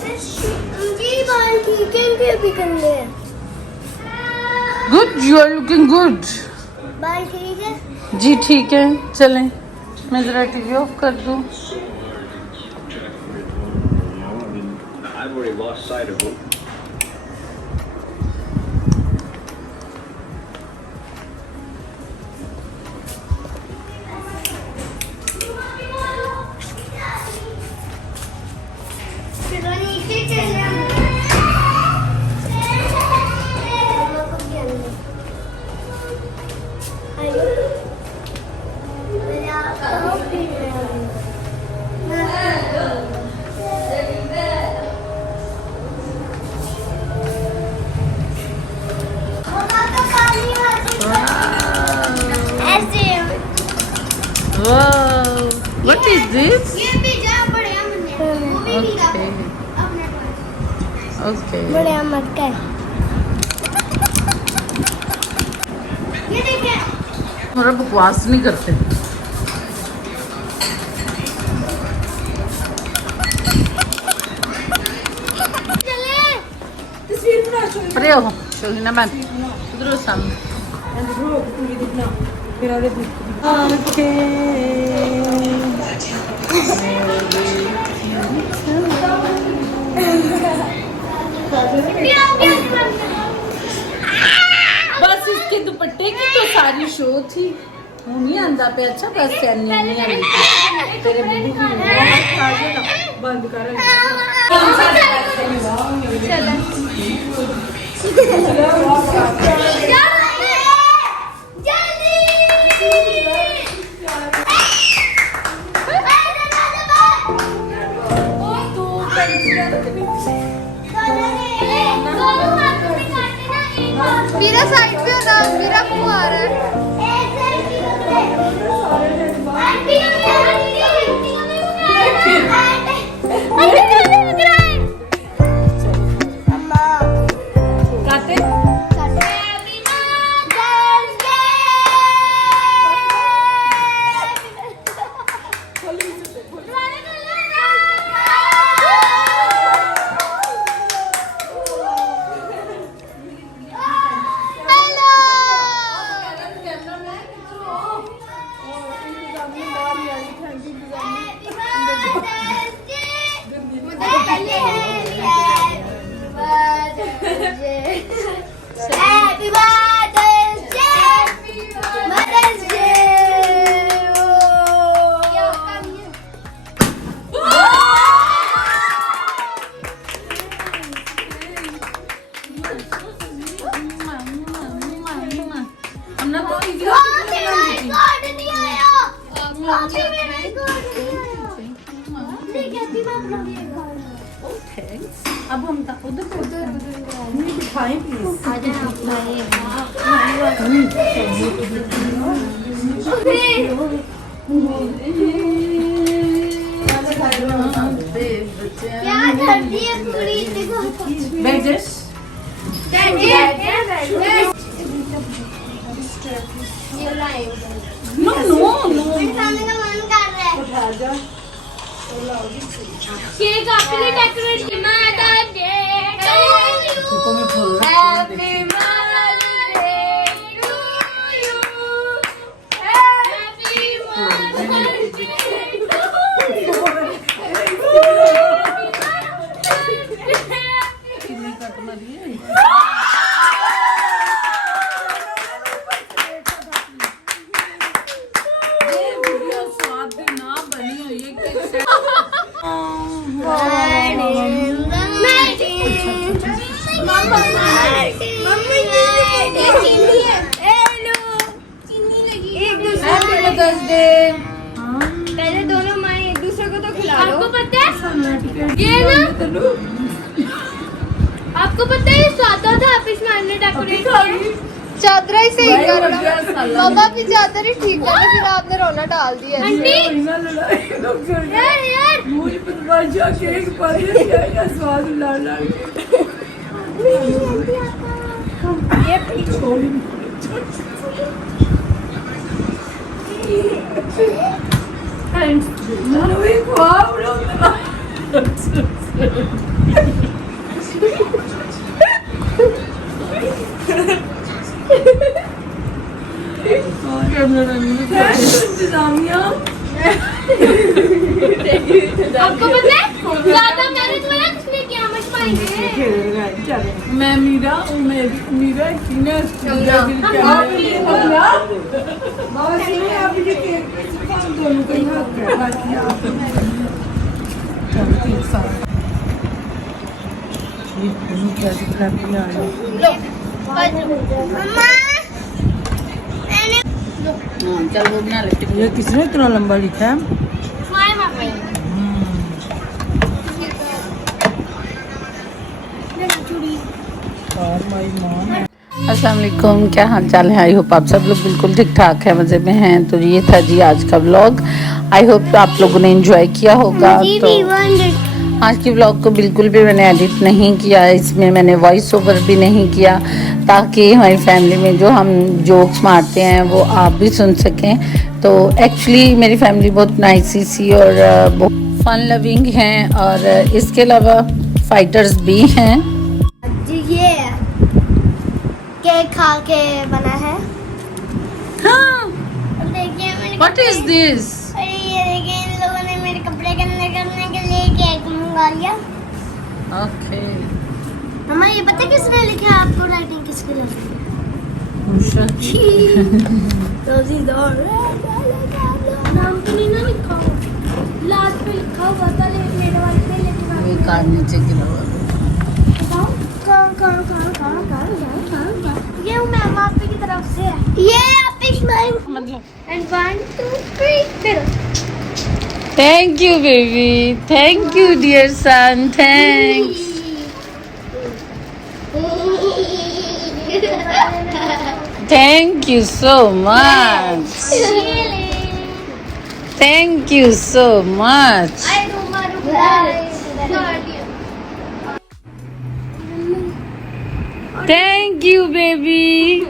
जी बाल ठीक है इनके भी गंदे हैं। Good, you are looking good. बाल ठीक है जी ठीक है, चलें। मैं जरा टीवी ऑफ कर दूं। I've already lost sight of him. चलो नीचे चले Wow, what is this? ये भी जा बढ़िया मंदिर वो भी नीला अपने पास Okay. बढ़िया मत कर ये देखिए थोड़ा बकवास नहीं करते। चले अरे हो शोहिना बन उधर सामने। बस इसके दुपट्टे की तो सारी शो थी। नहीं आंदा पे अच्छा बस नहीं आंदी तेरे बुद्धू की बंद कर। मेरा साइड पे होना मेरा क्यों आ रहा है अब हम उधर बिठाएं प्लीज। नो नो नो खाने का मन कर रहा है उठा जा। केक आपने डेकोरेट किया मदर डे तो मैं full happy mother day to you happy mother day कितने कट मारिए। पहले दोनों माँ एक दूसरे को तो खिला लो। आपको पता है ये ना आपको पता है स्वादा था आप इसमें हमने डेकोरेट चादर ही सही कर बाबा की चादर ही ठीक है फिर आपने रोना डाल दिया आंटी यार यार मुझे बदमाशा केक पर ये स्वाद ला ला ये पीछे थैंक्स। आपको पता है ज्यादा मेहनत वाला किसने किया मच पाएंगे मैं मीरा मीरा चल वो बना लेते। ये किसने इतना लंबा लिखा है? तुम्हारे पापा ही अस्सलाम वालेकुम, क्या हाल चाल है? आई होप आप सब लोग बिल्कुल ठीक ठाक है, मज़े में हैं। तो ये था जी आज का व्लॉग। आई होप आप लोगों ने एंजॉय किया होगा। तो आज की व्लॉग को बिल्कुल भी मैंने एडिट नहीं किया, इसमें मैंने वॉइस ओवर भी नहीं किया, ताकि हमारी फैमिली में जो हम जोक्स मारते हैं वो आप भी सुन सकें। तो एक्चुअली मेरी फैमिली बहुत नाइस सी और बहुत फन लविंग हैं, और इसके अलावा फाइटर्स भी हैं। ये केक खा के बना है। हाँ, देखिए मैंने व्हाट इज दिस? अरे ये देखिए इन लोगों ने मेरे कपड़े गंदे करने के लिए केक मंगा लिया। ओके, मम्मा ये पता है किसने लिखा है? आपको राइटिंग किसकी लिखी है? नाम तो नहीं ना लिखा, लास्ट पे लिखा हुआ था मेरे वाले पे, लेकिन ये कार नीचे गिरा हुआ है। ये हूँ मैं मापी की तरफ से है। ये आप स्माइल मतलब एंड 1 2 3 फिर thank you baby, thank you dear son, thanks. Thank you so much, thank you so much. Thank you baby.